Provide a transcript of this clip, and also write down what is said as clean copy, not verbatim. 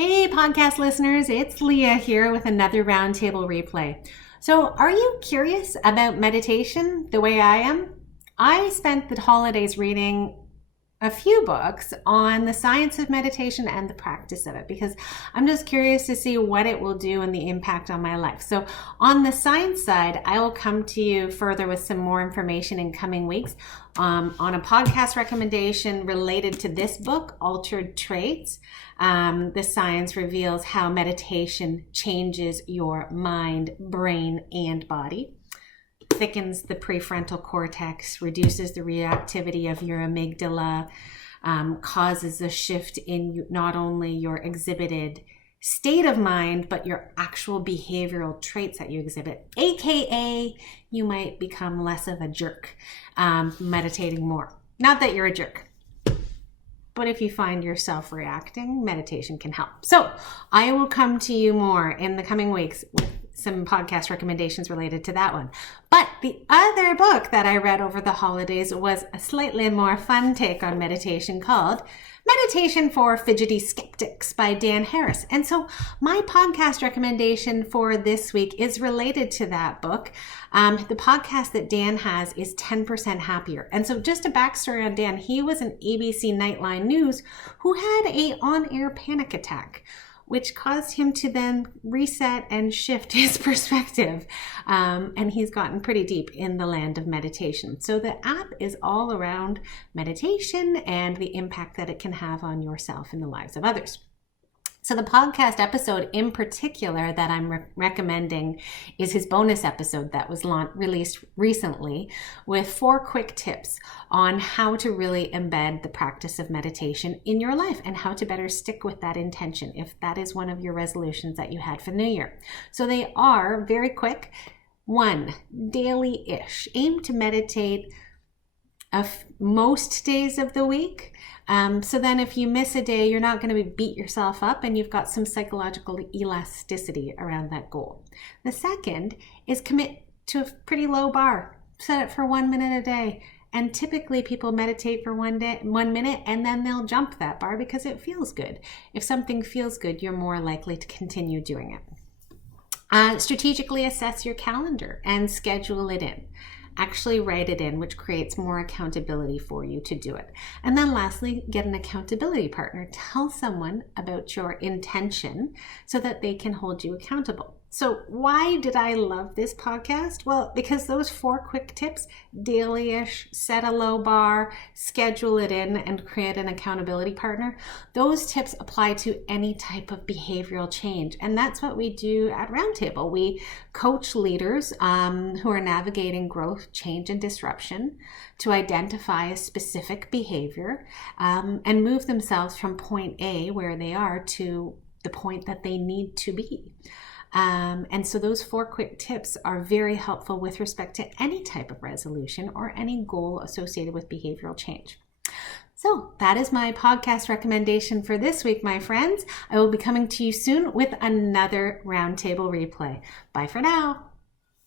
Hey, podcast listeners, it's Leah here with another Roundtable replay. So, are you curious about meditation the way I am? I spent the holidays reading a few books on the science of meditation and the practice of it because I'm just curious to see what it will do and the impact on my life. So on the science side, I will come to you further with some more information in coming weeks on a podcast recommendation related to this book, Altered Traits. The science reveals how meditation changes your mind, brain, and body. Thickens the prefrontal cortex, reduces the reactivity of your amygdala, causes a shift in not only your exhibited state of mind, but your actual behavioral traits that you exhibit, aka you might become less of a jerk, meditating more. Not that you're a jerk, but if you find yourself reacting, meditation can help. So I will come to you more in the coming weeks with some podcast recommendations related to that one. But the other book that I read over the holidays was a slightly more fun take on meditation called Meditation for Fidgety Skeptics by Dan Harris. And so my podcast recommendation for this week is related to that book. The podcast that Dan has is 10% Happier. And so just a backstory on Dan, he was an ABC Nightline News who had a on-air panic attack, which caused him to then reset and shift his perspective. And he's gotten pretty deep in the land of meditation. So the app is all around meditation and the impact that it can have on yourself and the lives of others. So the podcast episode in particular that I'm recommending is his bonus episode that was released recently with 4 quick tips on how to really embed the practice of meditation in your life and how to better stick with that intention if that is one of your resolutions that you had for the new year. So they are very quick. 1, daily-ish. Aim to meditate most days of the week. So then if you miss a day, you're not going to beat yourself up and you've got some psychological elasticity around that goal. The second is commit to a pretty low bar. Set it for 1 minute a day. And typically people meditate for 1 minute and then they'll jump that bar because it feels good. If something feels good, you're more likely to continue doing it. Strategically assess your calendar and schedule it in. Actually write it in, which creates more accountability for you to do it. And then lastly, get an accountability partner. Tell someone about your intention so that they can hold you accountable. So why did I love this podcast? Well, because those 4 quick tips, daily-ish, set a low bar, schedule it in, and create an accountability partner, those tips apply to any type of behavioral change. And that's what we do at Roundtable. We coach leaders who are navigating growth, change, and disruption to identify a specific behavior and move themselves from point A, where they are, to the point that they need to be. And so those 4 quick tips are very helpful with respect to any type of resolution or any goal associated with behavioral change. So that is my podcast recommendation for this week, my friends. I will be coming to you soon with another Roundtable replay. Bye for now.